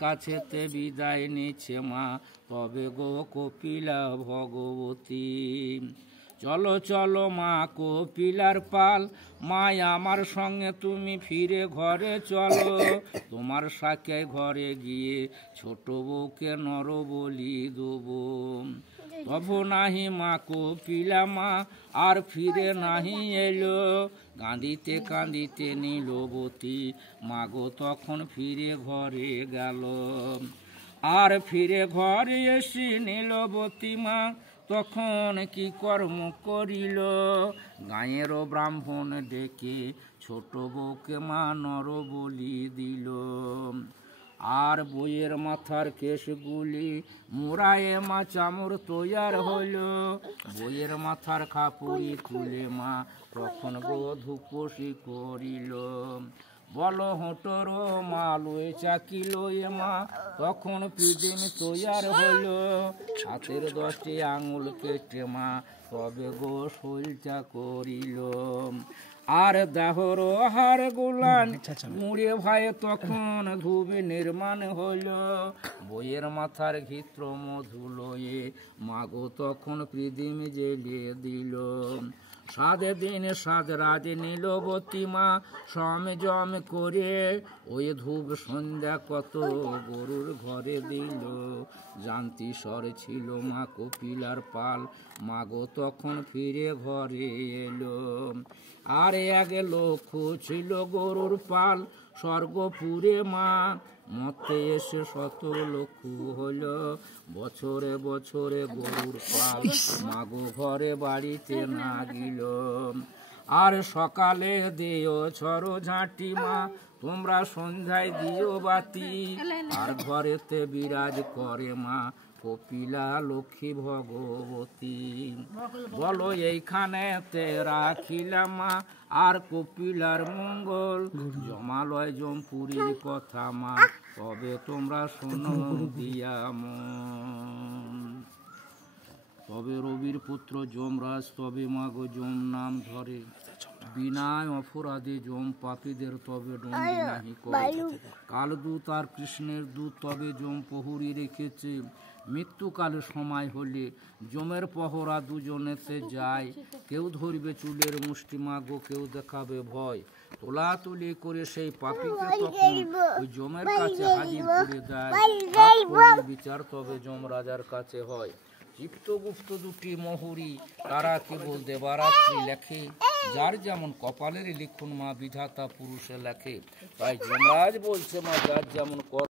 কাছেতে বিদায় নিচ্ছে মা, তবে গো কপিলা ভগবতী। চলো চলো মা কপিলার পাল, মায় আমার সঙ্গে তুমি ফিরে ঘরে চলো। তোমার সাথে ঘরে গিয়ে ছোট বউকে নর বলি দেবো। তবু নাহি মা কপিলা মা আর ফিরে নাহি এলো। কাঁদিতে কাঁদিতে নীলবতী মাগো তখন ফিরে ঘরে গেল। আর ফিরে ঘরে এসে নীলবতী মা তখন কি কর্ম করিল। গাঁয়েরও ব্রাহ্মণ ডেকে ছোট বউকে মা নর বলি দিল। আর বইয়ের মাথার কেশগুলি মোড়ায়ে মা চামর তৈয়ার হইল। বইয়ের মাথার খাপুরি খুলে মা তখন গো ধূপসি করিল। বলো হোটর মা লয়ে চাকি লয়ে মা তখন পিদিন তৈয়ার হইল। হাতের 10টি আঙুল কেটে মা তবে গো শৈলটা করিল। আর দেহর হার গুলান মুড়ে ভাই তখন ধুবি নির্মাণ হইল। বইয়ের মাথার ঘিত্র মধু লয়ে মাগো তখন প্রদীপ জ্বেলিয়ে দিল। সাধে দিন সাধ রাজে নীলবতী মা সম জম করে ওই ধূপ সন্ধ্যা কত গরুর ঘরে দিল। জানতি স্বর ছিল মা কপিলার পাল, মাগো তখন ফিরে ঘরে এলো। আর এক লক্ষ ছিল গরুর পাল স্বর্গপুরে মা, মতে এসে 100 লক্ষ হল। বছরে বছরে গরুর পাল মাগো ঘরে বাড়িতে না গিল। আর সকালে দিও ছড়ো ঝাঁটি মা তোমরা সন্ধ্যায় দিও বাতি। আর ঘরেতে বিরাজ করে মা কপিলা লক্ষ্মী ভগবতী। বলো এইখানেতে রাখিলাম মা আর কপিলার মঙ্গল। জমালয় জমপুরীর কথা মা তবে তোমরা শোনো দিয়া মন। তবে রবির পুত্র যমরাজ তবে মাগো যম নাম ধরে। বিনায় অপরাধে যম পাপীদের তবে দণ্ডি নাহি করে। কালদূত আর কৃষ্ণের দূত তবে যম প্রহরী রেখেছে। মৃত্যুকালে সময় হলে যমের পহরা দুজনেতে যায়। কেউ ধরবে চুলের মুষ্টি মাগো, কেউ দেখাবে ভয়। তোলাতুলি করে সেই পাপীকে তখন ওই যমের কাছে হাজির করে দেয়। বিচার তবে যম রাজার কাছে হয়। চিত্তগুপ্ত দুটি মহুরী তারা কেবল দেবারাত্রি লেখে। যার যেমন কপালের লিখন মা বিধাতা পুরুষে লেখে। তাই যমরাজ বলছে মা যার যেমন